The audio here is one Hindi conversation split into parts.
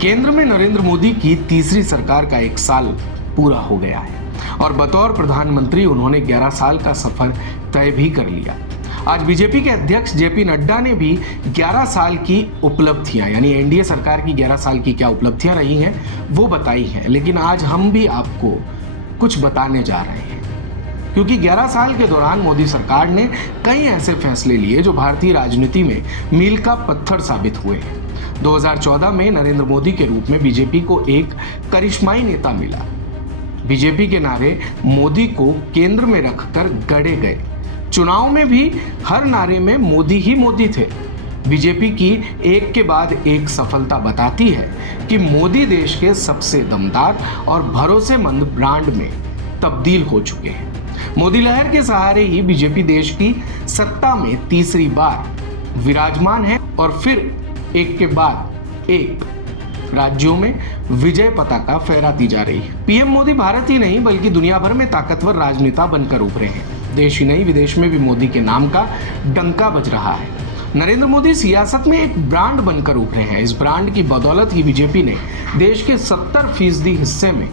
केंद्र में नरेंद्र मोदी की तीसरी सरकार का 1 साल पूरा हो गया है और बतौर प्रधानमंत्री उन्होंने 11 साल का सफर तय भी कर लिया। आज बीजेपी के अध्यक्ष जेपी नड्डा ने भी 11 साल की उपलब्धियां यानी एनडीए सरकार की 11 साल की क्या उपलब्धियां रही हैं वो बताई हैं। लेकिन आज हम भी आपको कुछ बताने जा रहे हैं, क्योंकि 11 साल के दौरान मोदी सरकार ने कई ऐसे फैसले लिए जो भारतीय राजनीति में मील का पत्थर साबित हुए हैं। 2014 में नरेंद्र मोदी के रूप में बीजेपी को एक करिश्माई नेता मिला। बीजेपी के नारे मोदी को केंद्र में रखकर गढ़े गए। चुनाव में भी हर नारे में मोदी ही मोदी थे। बीजेपी की एक के बाद एक सफलता बताती है कि मोदी देश के सबसे दमदार और भरोसेमंद ब्रांड में तब्दील हो चुके हैं। मोदी लहर के सहारे ही बीजेपी देश की सत्ता में तीसरी बार विराजमान है और फिर एक के बाद एक राज्यों में विजय पताका फहराती जा रही है। पीएम मोदी भारत ही नहीं बल्कि दुनिया भर में ताकतवर राजनेता बनकर उभरे हैं। देश ही नहीं विदेश में भी मोदी के नाम का डंका बज रहा है। नरेंद्र मोदी सियासत में एक ब्रांड बनकर उभरे हैं। इस ब्रांड की बदौलत ही बीजेपी ने देश के 70% हिस्से में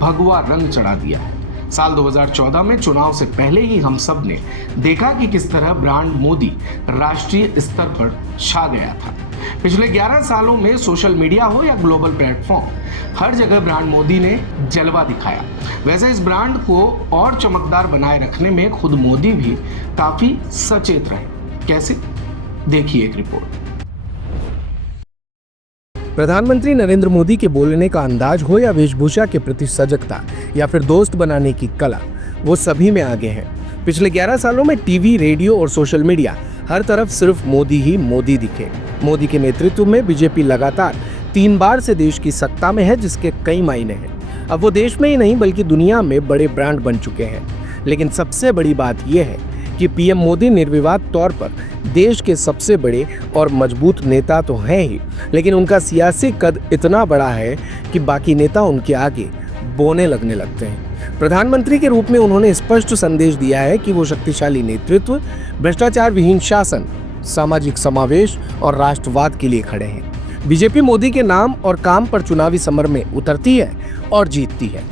भगवा रंग चढ़ा दिया है। साल 2014 में चुनाव से पहले ही हम सब ने देखा कि किस तरह ब्रांड मोदी राष्ट्रीय स्तर पर छा गया था। पिछले 11 सालों में सोशल मीडिया हो या ग्लोबल प्लेटफॉर्म, हर जगह ब्रांड मोदी ने जलवा दिखाया। वैसे इस ब्रांड को और चमकदार बनाए रखने में खुद मोदी भी काफी सचेत रहे। कैसे, देखिए एक रिपोर्ट। प्रधानमंत्री नरेंद्र मोदी के बोलने का अंदाज हो या वेशभूषा के प्रति सजगता या फिर दोस्त बनाने की कला, वो सभी में आगे हैं। पिछले 11 सालों में टीवी, रेडियो और सोशल मीडिया हर तरफ सिर्फ मोदी ही मोदी दिखे। मोदी के नेतृत्व में बीजेपी लगातार 3 बार से देश की सत्ता में है, जिसके कई मायने हैं। अब वो देश में ही नहीं बल्कि दुनिया में बड़े ब्रांड बन चुके हैं। लेकिन सबसे बड़ी बात यह है कि पीएम मोदी निर्विवाद तौर पर देश के सबसे बड़े और मजबूत नेता तो हैं ही, लेकिन उनका सियासी कद इतना बड़ा है कि बाकी नेता उनके आगे बोने लगने लगते हैं। प्रधानमंत्री के रूप में उन्होंने स्पष्ट संदेश दिया है कि वो शक्तिशाली नेतृत्व, भ्रष्टाचार विहीन शासन, सामाजिक समावेश और राष्ट्रवाद के लिए खड़े हैं। बीजेपी मोदी के नाम और काम पर चुनावी समर में उतरती है और जीतती है।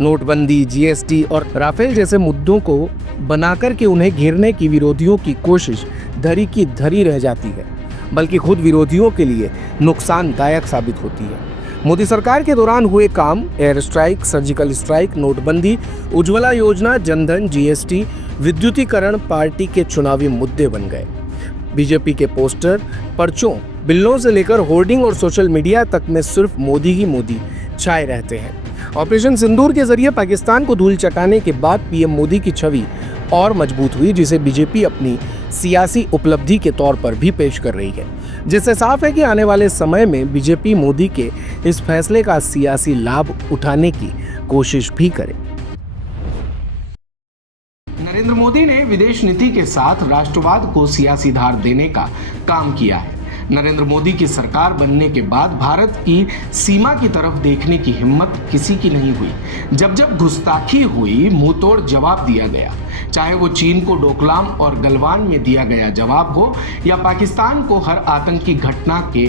नोटबंदी, जीएसटी और राफेल जैसे मुद्दों को बनाकर के उन्हें घेरने की विरोधियों की कोशिश धरी की धरी रह जाती है, बल्कि खुद विरोधियों के लिए नुकसानदायक साबित होती है। मोदी सरकार के दौरान हुए काम, एयर स्ट्राइक, सर्जिकल स्ट्राइक, नोटबंदी, उज्ज्वला योजना, जनधन, जीएसटी, विद्युतीकरण पार्टी के चुनावी मुद्दे बन गए। बीजेपी के पोस्टर, पर्चों, बिल्लों से लेकर होर्डिंग और सोशल मीडिया तक में सिर्फ मोदी ही मोदी छाए रहते हैं। ऑपरेशन सिंदूर के जरिए पाकिस्तान को धूल चटाने के बाद पीएम मोदी की छवि और मजबूत हुई, जिसे बीजेपी अपनी सियासी उपलब्धि के तौर पर भी पेश कर रही है, जिससे साफ है कि आने वाले समय में बीजेपी मोदी के इस फैसले का सियासी लाभ उठाने की कोशिश भी करे। नरेंद्र मोदी ने विदेश नीति के साथ राष्ट्रवाद को सियासी धार देने का काम किया है। नरेंद्र मोदी की सरकार बनने के बाद भारत की सीमा की तरफ देखने की हिम्मत किसी की नहीं हुई। जब जब गुस्ताखी हुई, मुंहतोड़ जवाब दिया गया, चाहे वो चीन को डोकलाम और गलवान में दिया गया जवाब हो या पाकिस्तान को हर आतंकी घटना के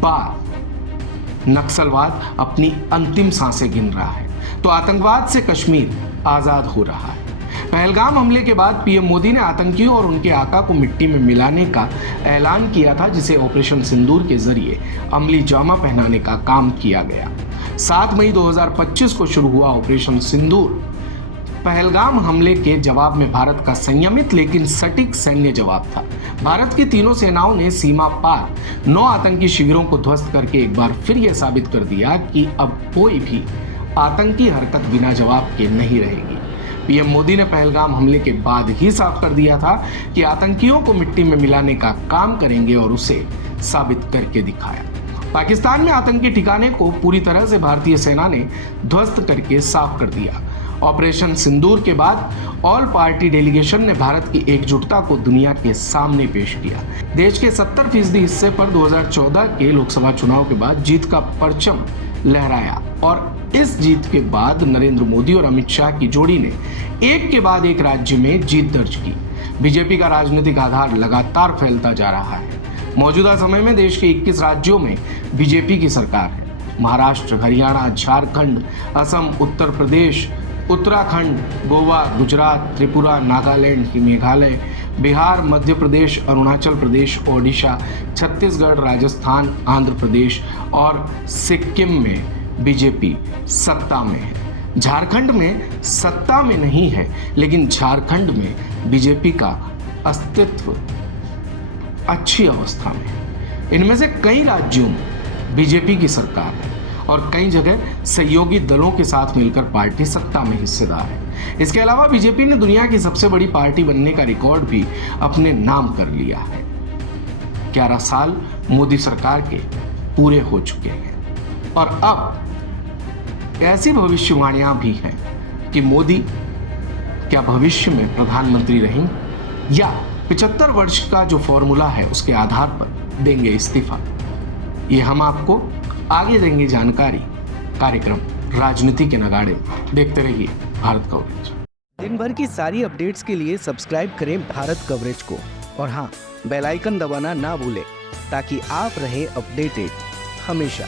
बाद नक्सलवाद अपनी अंतिम सांसें गिन रहा है, तो आतंकवाद से कश्मीर आजाद हो रहा है। पहलगाम हमले के बाद पीएम मोदी ने आतंकियों और उनके आका को मिट्टी में मिलाने का ऐलान किया था, जिसे ऑपरेशन सिंदूर के जरिए अमली जामा पहनाने का काम किया गया। 7 मई 2025 को शुरू हुआ ऑपरेशन सिंदूर पहलगाम हमले के जवाब में भारत का संयमित लेकिन सटीक सैन्य जवाब था। भारत की तीनों सेनाओं ने सीमा पार 9 आतंकी शिविरों को ध्वस्त करके एक बार फिर यह साबित कर दिया कि अब कोई भी आतंकी हरकत बिना जवाब के नहीं रहेगी। पीएम मोदी ने पहलगाम हमले के बाद ही साफ कर दिया था कि आतंकियों को मिट्टी में मिलाने का काम करेंगे और उसे साबित करके दिखाया। पाकिस्तान में आतंकी ठिकाने को पूरी तरह से भारतीय सेना ने ध्वस्त करके साफ कर दिया। ऑपरेशन सिंदूर के बाद ऑल पार्टी डेलीगेशन ने भारत की एकजुटता को दुनिया के सामने पेश किया। देश के 70% हिस्से पर 2014 के लोकसभा चुनाव के बाद जीत का परचम लहराया और इस जीत के बाद नरेंद्र मोदी और अमित शाह की जोड़ी ने एक के बाद एक राज्य में जीत दर्ज की। बीजेपी का राजनीतिक आधार लगातार फैलता जा रहा है। मौजूदा समय में देश के 21 राज्यों में बीजेपी की सरकार है। महाराष्ट्र, हरियाणा, झारखंड, असम, उत्तर प्रदेश, उत्तराखंड, गोवा, गुजरात, त्रिपुरा, नागालैंड, मेघालय, बिहार, मध्य प्रदेश, अरुणाचल प्रदेश, ओडिशा, छत्तीसगढ़, राजस्थान, आंध्र प्रदेश और सिक्किम में बीजेपी सत्ता में है। झारखंड में सत्ता में नहीं है, लेकिन झारखंड में बीजेपी का अस्तित्व अच्छी अवस्था में है। इनमें से कई राज्यों में बीजेपी की सरकार है और कई जगह सहयोगी दलों के साथ मिलकर पार्टी सत्ता में हिस्सेदार है। इसके अलावा बीजेपी ने दुनिया की सबसे बड़ी पार्टी बनने का रिकॉर्ड भी अपने नाम कर लिया है। 11 साल मोदी सरकार के पूरे हो चुके हैं और अब ऐसी भविष्यवाणियां भी हैं कि मोदी क्या भविष्य में प्रधानमंत्री रहेंगे या 75 वर्ष का जो फॉर्मूला है उसके आधार पर देंगे इस्तीफा। ये हम आपको आगे देंगे जानकारी। कार्यक्रम राजनीति के नगाड़े देखते रहिए भारत कवरेज। दिन भर की सारी अपडेट्स के लिए सब्सक्राइब करें भारत कवरेज को और हाँ, बेल आइकन दबाना ना भूलें ताकि आप रहें अपडेटेड हमेशा।